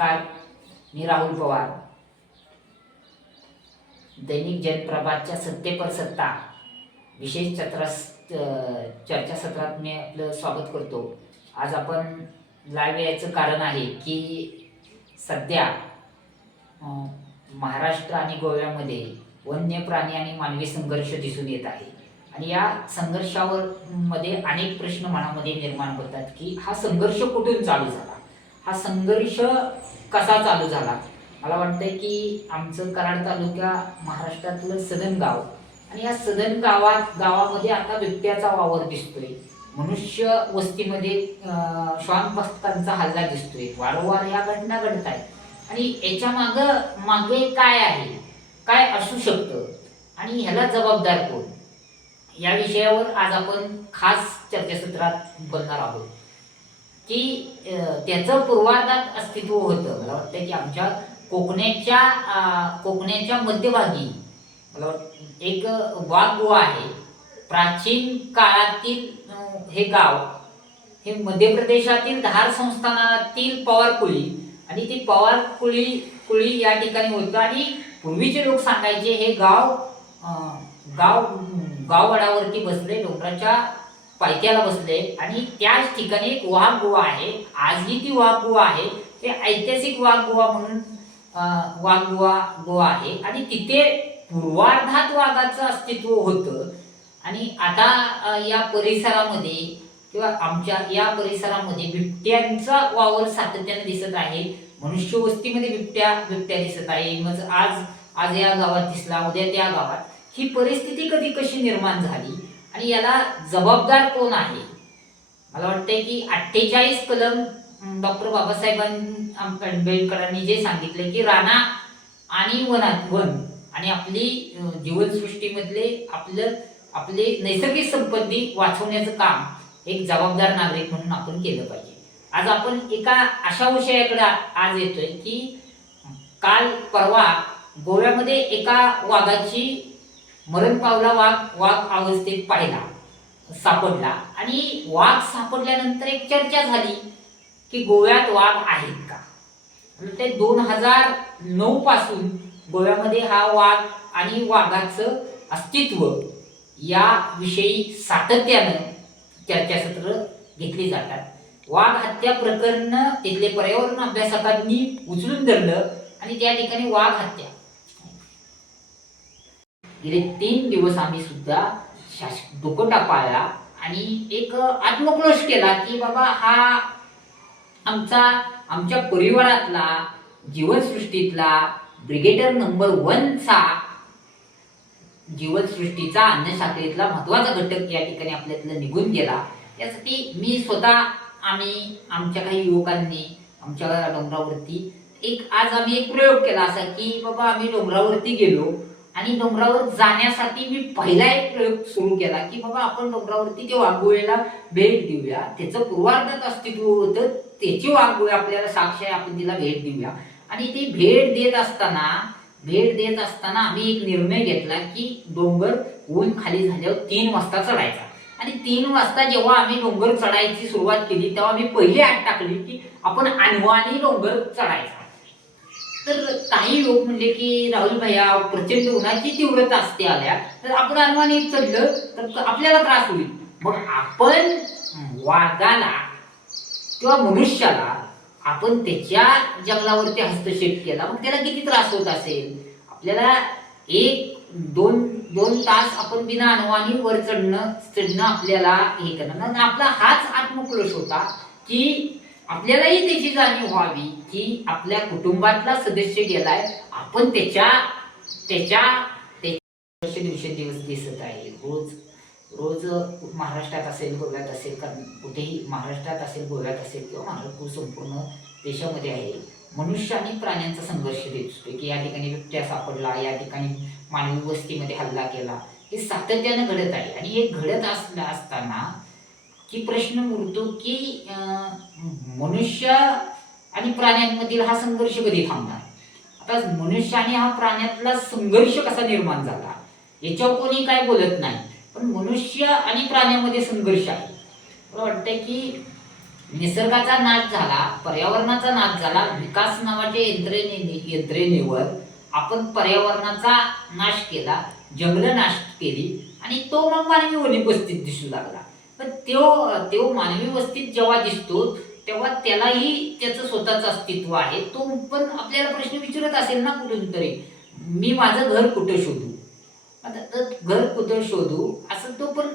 नमस्कार, मी राहुल पवार. दैनिक जनप्रभातच्या सत्ते पर सत्ता विशेष चर्चासत्रात मी आपलं स्वागत करतो. आज आपण लाईव्ह यायचं कारण आहे की सध्या महाराष्ट्र आणि गोव्यामध्ये वन्य प्राणी आणि मानवी संघर्ष दिसून येत आहे आणि या संघर्षावर मध्ये अनेक प्रश्न मनामध्ये निर्माण होतात की हा संघर्ष कुठून चालू झाला, हा संघर्ष कसा चालू झाला. मला वाटतंय की आमचं कराड तालुका महाराष्ट्रातलं सदन गाव आणि या सदन गावामध्ये आता बिबट्याचा वावर दिसतोय. मनुष्य वस्तीमध्ये श्वान पथकांचा हल्ला दिसतोय. वारंवार या घटना घडत आहेत आणि याच्या मागे काय आहे, काय असू शकतं आणि ह्याला जबाबदार कोण, या विषयावर आज आपण खास चर्चासत्रात बोलणार आहोत की त्याचं पूर्वार्धात अस्तित्व होतं. मला वाटतं की आमच्या कोकणाच्या मध्यभागी मला वाटतं एक वाघगुहा आहे. प्राचीन काळातील हे गाव हे मध्य प्रदेशातील धार संस्थानातील पवारकुळी आणि ती पवारकुळी या ठिकाणी होतं आणि पूर्वीचे लोक सांगायचे हे गाववाडावरती बसले, डोंगराच्या पायथ्याला बसले आणि त्याच ठिकाणी एक वाघगुहा आहे. आजही ती वाघगुहा आहे. ते ऐतिहासिक वाघगुहा म्हणून वाघगुहा आहे आणि तिथे पूर्वार्धात वाघाचं अस्तित्व होतं. आणि आता या परिसरामध्ये किंवा आमच्या या परिसरामध्ये बिबट्यांचा वावर सातत्याने दिसत आहे. मनुष्य वस्तीमध्ये बिबट्या दिसत आहे. मग आज या गावात दिसला, उद्या त्या गावात. ही परिस्थिती कशी निर्माण झाली आणि याला जबाबदार कोण आहे. मला वाटतंय की 48 कलम डॉक्टर बाबासाहेब आंबेडकरांनी जे सांगितले की राणा आणि वन आणि आपली जीवनसृष्टीमधले आपले नैसर्गिक संपत्ती वाचवण्याचं काम एक जबाबदार नागरिक म्हणून आपण केलं पाहिजे. आज आपण एका अशा विषयाकडे आज येतोय की काल परवा गोव्यामध्ये एका वाघाची मरण पावला वाघ अवस्थेत सापडला आणि वाघ सापडल्यानंतर एक चर्चा झाली की गोव्यात वाघ आहेत का. ते 2009 पासून गोव्यामध्ये हा वाघ आणि वाघाचं अस्तित्व या विषयी सातत्यानं चर्चासत्र घेतली जातात. वाघ हत्या प्रकरण तिथले पर्यावरण अभ्यासकांनी उचलून धरलं आणि त्या ठिकाणी वाघ हत्या गेले 3 दिवस आम्ही सुद्धा दुकोटा पाळला आणि एक आत्मक्रोश केला की बाबा हा आमच्या परिवारातला जीवनसृष्टीतला ब्रिगेडर नंबर 1 चा जीवनसृष्टीचा अन्नसाखळीतला महत्वाचा घटक या ठिकाणी आपल्यातलं निघून गेला. यासाठी मी स्वतः आमच्या काही युवकांनी आमच्या डोंगरावरती आज आम्ही एक प्रयोग केला असा की बाबा आम्ही डोंगरावरती गेलो आणि डोंगरावर जाण्यासाठी मी पहिला एक प्रयोग सुरू केला की बाबा आपण डोंगरावरती ते वाघगुहेला भेट देऊया. त्याचं पूर्वार्धात अस्तित्व होतं, त्याची वाघगुहे आपल्याला साक्ष आहे, आपण तिला भेट देऊया. आणि ती भेट देत असताना आम्ही एक निर्णय घेतला की डोंगर ऊन खाली झाल्यावर 3 वाजता चढायचा. आणि 3 वाजता जेव्हा आम्ही डोंगर चढायची सुरुवात केली तेव्हा आम्ही पहिली आठ टाकली की आपण अनवाणी डोंगर चढायचा. तर काही लोक म्हणले की राहुल भैया प्रचंड उन्हाची तीव्रता असते आल्या तर आपण अनवाणी चढलं तर आपल्याला त्रास होईल. मग आपण वाघाला किंवा मनुष्याला आपण त्याच्या जंगलावरती हस्तक्षेप केला, मग त्याला किती त्रास होत असेल. आपल्याला 1-2 तास आपण बिना अनवाणी वर चढणं आपल्याला हे करणं. आपला हाच आत्मक्रोश होता की आपल्यालाही त्याची जाणीव व्हावी की आपल्या कुटुंबातला सदस्य गेलाय, आपण त्याच्या दिवसेंदिवस दिसत आहे. रोज महाराष्ट्रात असेल, गोव्यात असेल, कारण कुठेही महाराष्ट्रात असेल, गोव्यात असेल किंवा महाराष्ट्र संपूर्ण देशामध्ये आहे, मनुष्य आणि प्राण्यांचा संघर्ष दिसतोय की या ठिकाणी बिबट्या सापडला, या ठिकाणी मानवी वस्तीमध्ये हल्ला केला. हे सातत्यानं घडत आहे आणि हे घडत असताना की प्रश्न उरतो की मनुष्य आणि प्राण्यांमधील हा संघर्ष कधी थांबणार. आता मनुष्य आणि हा प्राण्यातला संघर्ष कसा निर्माण झाला याच्यावर कोणी काय बोलत नाही, पण मनुष्य आणि प्राण्यामध्ये संघर्ष आहे. मला वाटतंय की निसर्गाचा नाश झाला, पर्यावरणाचा नाश झाला, विकास नावाच्या यंत्रणेवर आपण पर्यावरणाचा नाश केला, जंगलं नाश केली आणि तो मग मानवी वस्तीत दिसू लागला. पण तो मानवी वस्तीत जेव्हा दिसतो तेव्हा त्यालाही त्याचं स्वतःचं अस्तित्व आहे. तो पण आपल्याला प्रश्न विचारत असेल ना कुठून तरी, मी माझं घर कुठं शोधू, आता घर कुठं शोधू असं तो पण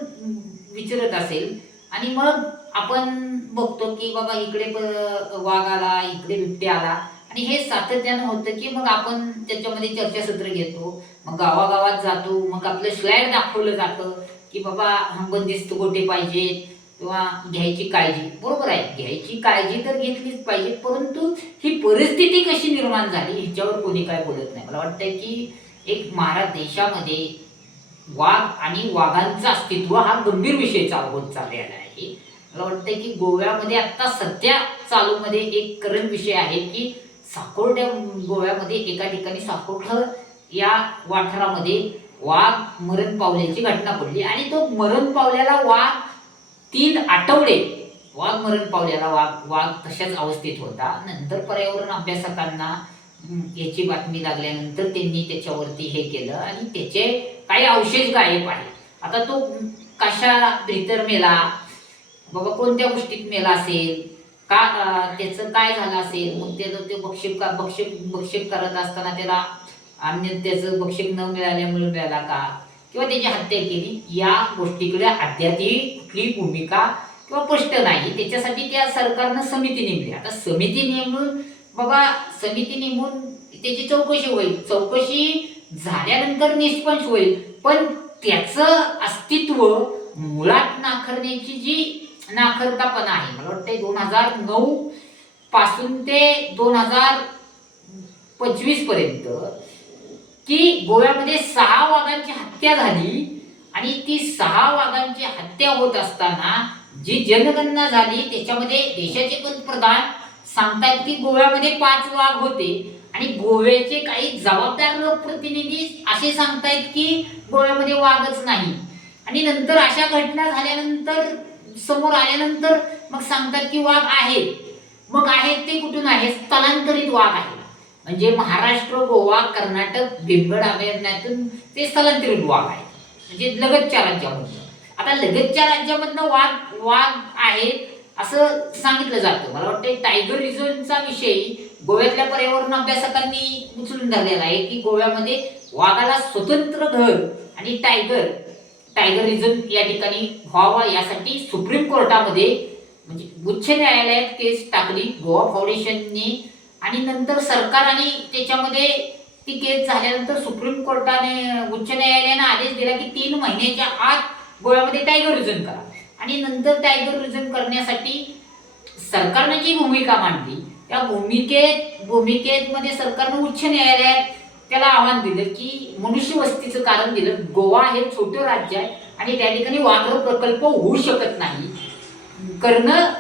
विचारत असेल. आणि मग आपण बघतो की बाबा इकडे वाघ आला, इकडे बिबट्या आला आणि हे सातत्यानं होतं की मग आपण त्याच्यामध्ये चर्चासत्र घेतो, मग गावागावात जातो, मग आपलं स्लाईड दाखवलं जातं की बाबा बंदिस्त गोटे पाहिजेत किंवा घ्यायची काळजी. बरोबर आहे, घ्यायची काळजी तर घेतलीच पाहिजे, परंतु ही परिस्थिती कशी निर्माण झाली ह्याच्यावर कोणी काय बोलत नाही. मला वाटतं की एक देशामध्ये वाघ आणि वाघांचं अस्तित्व हा गंभीर विषय होत चाललेला आहे. मला वाटतं की गोव्यामध्ये आता सध्या चालूमध्ये एक करंट विषय आहे की साकोर्ड्या गोव्यामध्ये एका ठिकाणी साकोर्ड या वाठारामध्ये वाघ मरण पावल्याची घटना पडली आणि तो मरण पावलेला वाघ 3 आठवडे वाघ मरण पावलेला वाघ तशाच अवस्थेत होता. नंतर पर्यावरण अभ्यासकांना याची बातमी लागल्यानंतर त्यांनी त्याच्यावरती हे केलं आणि त्याचे काही अवशेष गायब आहे. आता तो कशा भीतर मेला, बाबा कोणत्या गोष्टीत मेला असेल, का त्याचं काय झालं असेल, मग त्याचं ते बक्षीप करत असताना त्याला अन्य त्याचं बक्षीप न मिळाल्यामुळे मिळाला का, किंवा त्याची हत्या केली, या गोष्टीकडे अद्यापही कुठली भूमिका किंवा स्पष्ट नाही. त्याच्यासाठी त्या सरकारनं समिती नेमली. आता समिती नेमून समिती नेमून त्याची चौकशी होईल, चौकशी झाल्यानंतर निष्पन्न होईल, पण त्याचं अस्तित्व मुळात नाकारण्याची जी नाकर्तापणा आहे, मला वाटतं 2009 पासून ते 2025 पर्यंत की गोव्यामध्ये 6 वाघांची हत्या झाली आणि ती 6 वाघांची हत्या होत असताना जी जनगणना झाली त्याच्यामध्ये देशाचे पंतप्रधान सांगतात की गोव्यामध्ये 5 वाघ होते आणि गोव्याचे काही जबाबदार लोकप्रतिनिधी असे सांगतायत की गोव्यामध्ये वाघच नाही. आणि नंतर अशा घटना झाल्यानंतर समोर आल्यानंतर मग सांगतात की वाघ आहेत. मग आहेत ते कुठून आहे? स्थलांतरित वाघ आहे, म्हणजे महाराष्ट्र, गोवा, कर्नाटक, भीमगड अभयारण्यातून ते स्थलांतरित वाघ आहे, म्हणजे लगतच्या राज्यामधनं. आता लगतच्या राज्यामधनं वाघ आहेत असं सांगितलं जातं. मला वाटतं टायगर रिझर्वचा विषय गोव्यातल्या पर्यावरण अभ्यासकांनी उचलून धरलेला आहे की गोव्यामध्ये वाघाला स्वतंत्र घर आणि टायगर रिझर्व या ठिकाणी व्हावा यासाठी सुप्रीम कोर्टामध्ये म्हणजे उच्च न्यायालयात केस टाकली गोवा फाउंडेशनने. आणि नंतर सरकार आणि त्याच्यामध्ये ती केस झाल्यानंतर सुप्रीम कोर्टाने उच्च न्यायालयाने आदेश दिला की 3 महिन्याच्या आत गोव्यामध्ये टायगर रिझर्व करा. आणि नंतर टायगर रिझर्व करण्यासाठी सरकारने जी भूमिका मांडली त्या भूमिकेमध्ये सरकारनं उच्च न्यायालयात त्याला आव्हान दिलं की मनुष्य वस्तीचं कारण दिलं. गोवा हे छोटं राज्य आहे आणि त्या ठिकाणी वाघ प्रकल्प होऊ शकत नाही, करणं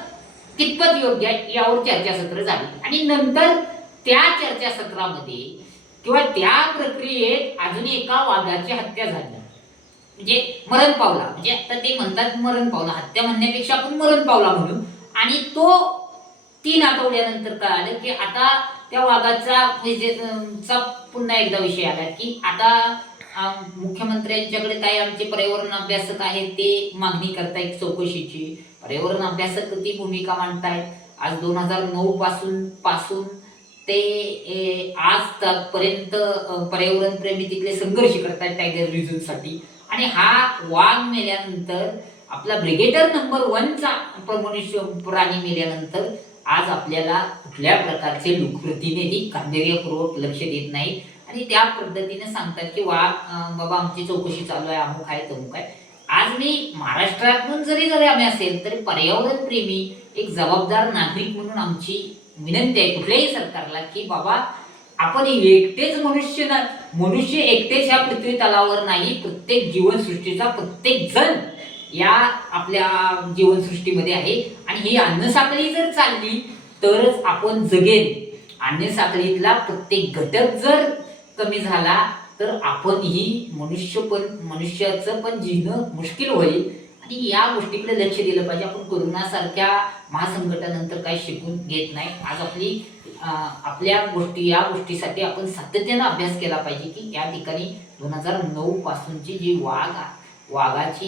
कितपत योग्य आहे यावर चर्चासत्र झाली. आणि नंतर त्या चर्चासत्रामध्ये किंवा त्या प्रक्रियेत अजून एका वाघाची हत्या झाली, म्हणजे मरण पावला. म्हणजे आता ते म्हणतात मरण पावला, हत्या म्हणण्यापेक्षा आपण मरण पावला म्हणून. आणि तो 3 आठवड्यानंतर कळालं की आता त्या वाघाचा पुन्हा एकदा विषय आला की आता मुख्यमंत्र्यांच्याकडे काय आमचे पर्यावरण अभ्यासक आहेत ते मागणी करतायत चौकशीची. पर्यावरण अभ्यासक ती भूमिका मांडतायत. आज 2009 पासून ते आज पर्यंत पर्यावरण प्रेमी तिथले संघर्ष करतायत टायगर रिझर्वसाठी. आणि हा वाघ मेल्यानंतर आपला ब्रिगेडर नंबर 1चा मनुष्य प्राणी मेल्यानंतर आज आपल्याला कुठल्या प्रकारचे लोकप्रतिनिधी गांभीर्यपूर्वक लक्ष देत नाही आणि त्या पद्धतीने सांगतात की वाघ बाबा आमची चौकशी चालू आहे, अमुक आहे तमुक आहे. आज मी महाराष्ट्रातून जरी आम्ही असेल तरी पर्यावरण प्रेमी एक जबाबदार नागरिक म्हणून आमची विनंती आहे कुठल्याही सरकारला की बाबा आपण एकटेच मनुष्य एकटेच ह्या पृथ्वी तलावर नाही, प्रत्येक जीवनसृष्टीचा प्रत्येक जण या आपल्या जीवनसृष्टीमध्ये आहे. आणि ही अन्नसाखळी जर चालली तरच आपण जगेन. अन्नसाखळीतला प्रत्येक घटक जर कमी झाला तर आपण ही मनुष्याचं पण जीणं मुश्किल होईल. आणि या गोष्टीकडे लक्ष दिलं पाहिजे. आपण कोरोनासारख्या महासंकटानंतर काही शिकून घेत नाही. आज या गोष्टीसाठी आपण सातत्यानं अभ्यास केला पाहिजे की या ठिकाणी 2009 पासूनची जी वाघाची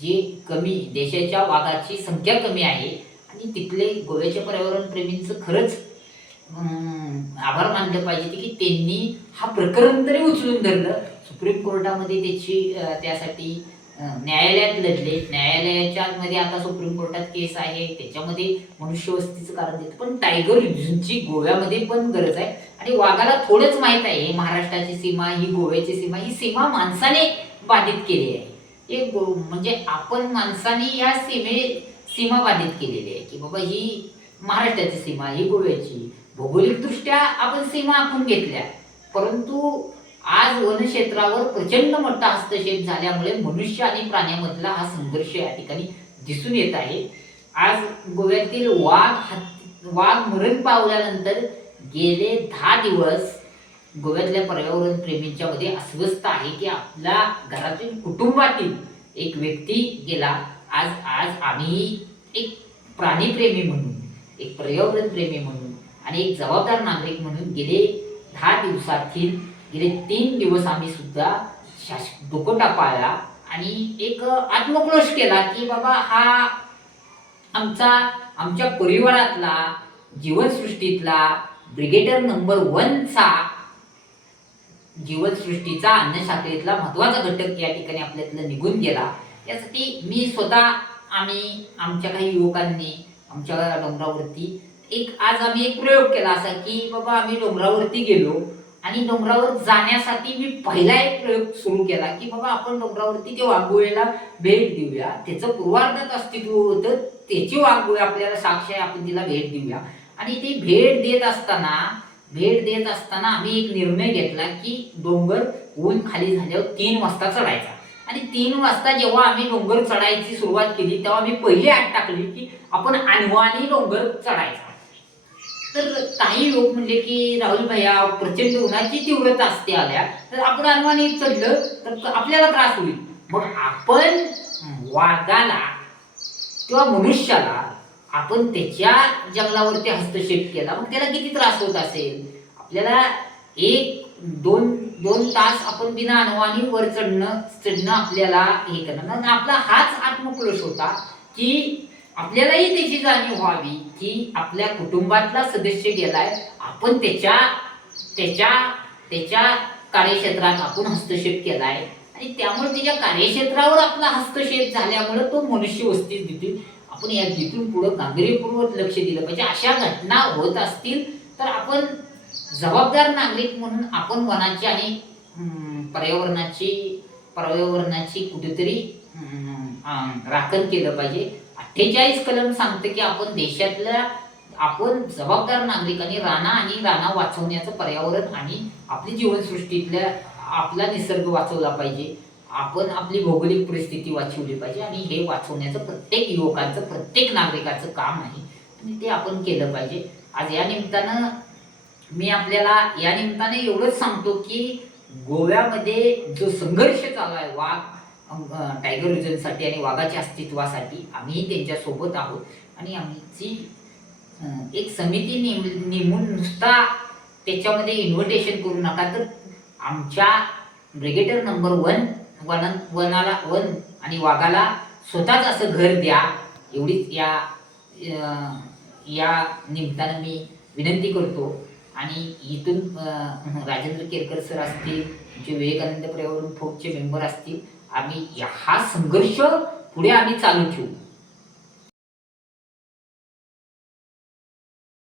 जी कमी, देशाच्या वाघाची संख्या कमी आहे आणि तिथले गोव्याच्या पर्यावरण प्रेमींचं खरंच आभार मानलं पाहिजे की त्यांनी हा प्रकरण तरी उचलून धरलं. सुप्रीम कोर्टामध्ये त्यासाठी न्यायालयात लढले. न्यायालयाच्या मध्ये आता सुप्रीम कोर्टात केस आहे, त्याच्यामध्ये मनुष्यवस्तीचं कारण देतं. पण टायगर रिझर्वची गोव्यामध्ये पण गरज आहे. आणि वाघाला थोडंच माहीत आहे महाराष्ट्राची सीमा, ही गोव्याची सीमा, ही सीमा माणसाने बाधित केली आहे. म्हणजे आपण माणसाने या सीमा बाधित केलेली आहे की बाबा ही महाराष्ट्राची सीमा, ही गोव्याची. भौगोलिकदृष्ट्या आपण सीमा आखून घेतल्या, परंतु आज वनक्षेत्रावर प्रचंड मोठा हस्तक्षेप झाल्यामुळे मनुष्य आणि प्राण्यामधला हा संघर्ष या ठिकाणी दिसून येत आहे. आज गोव्यातील वाघ मरण पावल्यानंतर गेले 10 दिवस गोव्यातल्या पर्यावरण प्रेमींच्या मध्ये अस्वस्थ आहे की आपल्या घरातील कुटुंबातील एक व्यक्ती गेला. आज आम्ही एक प्राणीप्रेमी म्हणून, एक पर्यावरण प्रेमी म्हणून आणि एक जबाबदार नागरिक म्हणून गेले 3 दिवस आम्ही सुद्धा दुकोटा पाळला आणि एक आत्मक्रोश केला की बाबा हा आमच्या परिवारातला, जीवनसृष्टीतला ब्रिगेडर नंबर 1 चा, जीवनसृष्टीचा अन्नशाखेतला महत्वाचा घटक या ठिकाणी आपल्यातलं निघून गेला. यासाठी मी स्वतः, आमच्या काही युवकांनी आमच्या डोंगरावरती आज आम्ही एक प्रयोग केला असा की बाबा आम्ही डोंगरावरती गेलो आणि डोंगरावर जाण्यासाठी मी पहिला एक प्रयोग सुरू केला की बाबा आपण डोंगरावरती ते वाघोळीला भेट देऊया. त्याचं पूर्वार्धात अस्तित्व होतं, त्याची वाघोळी आपल्याला साक्ष आहे, आपण तिला भेट देऊया. आणि ती भेट देत असताना आम्ही एक निर्णय घेतला की डोंगर ऊन खाली झाल्यावर 3 वाजता चढायचा. आणि 3 वाजता जेव्हा आम्ही डोंगर चढायची सुरुवात केली तेव्हा आम्ही पहिली आठ टाकली की आपण अनवाणी डोंगर चढायचा. तर काही लोक म्हणले की राहुल भैया प्रचंड उन्हाची तीव्रता असते आल्या तर आपण अनवाणी चढलं तर आपल्याला त्रास होईल. मग आपण वाघाला किंवा मनुष्याला आपण त्याच्या जंगलावरती हस्तक्षेप केला, मग त्याला किती त्रास होत असेल. आपल्याला 1-2 तास आपण बिना अनवाणी वर चढणं आपल्याला हे करणं. आपला हाच आत्मक्रोश होता की आपल्यालाही त्याची जाणीव व्हावी की आपल्या कुटुंबातला सदस्य गेलाय, आपण त्याच्या कार्यक्षेत्रात आपण हस्तक्षेप केलाय आणि त्यामुळे त्याच्या कार्यक्षेत्रावर आपला हस्तक्षेप झाल्यामुळे तो मनुष्य वस्तीत देतील. आपण या जिथून पुढे गांभीर्यपूर्वक लक्ष दिलं पाहिजे. अशा घटना होत असतील तर आपण जबाबदार नागरिक म्हणून आपण वनाची आणि पर्यावरणाची कुठेतरी राखण केलं पाहिजे. 48 कलम सांगते की आपण जबाबदार नागरिकांनी राणा वाचवण्याचं, पर्यावरण आणि आपली जीवनसृष्टीतल्या आपला निसर्ग वाचवला पाहिजे. आपण आपली भौगोलिक परिस्थिती वाचवली पाहिजे आणि हे वाचवण्याचं प्रत्येक युवकाचं, प्रत्येक नागरिकाचं काम आहे आणि ते आपण केलं पाहिजे. आज या निमित्तानं मी आपल्याला एवढंच सांगतो की गोव्यामध्ये जो संघर्ष चालू आहे टायगर रिझर्वसाठी आणि वाघाच्या अस्तित्वासाठी, आम्ही त्यांच्यासोबत आहोत आणि आमची एक समिती नेमून नुसता त्याच्यामध्ये इन्व्हिटेशन करू नका, तर आमच्या ब्रिगेडर नंबर 1 आणि वाघाला स्वतःच असं घर द्या, एवढीच या निमित्तानं मी विनंती करतो. आणि इथून राजेंद्र केरकर सर असतील, जे विवेकानंद पर्यावरण फोर्सचे मेंबर असतील, आम्ही हा संघर्ष पुढे आम्ही चालू ठेवू.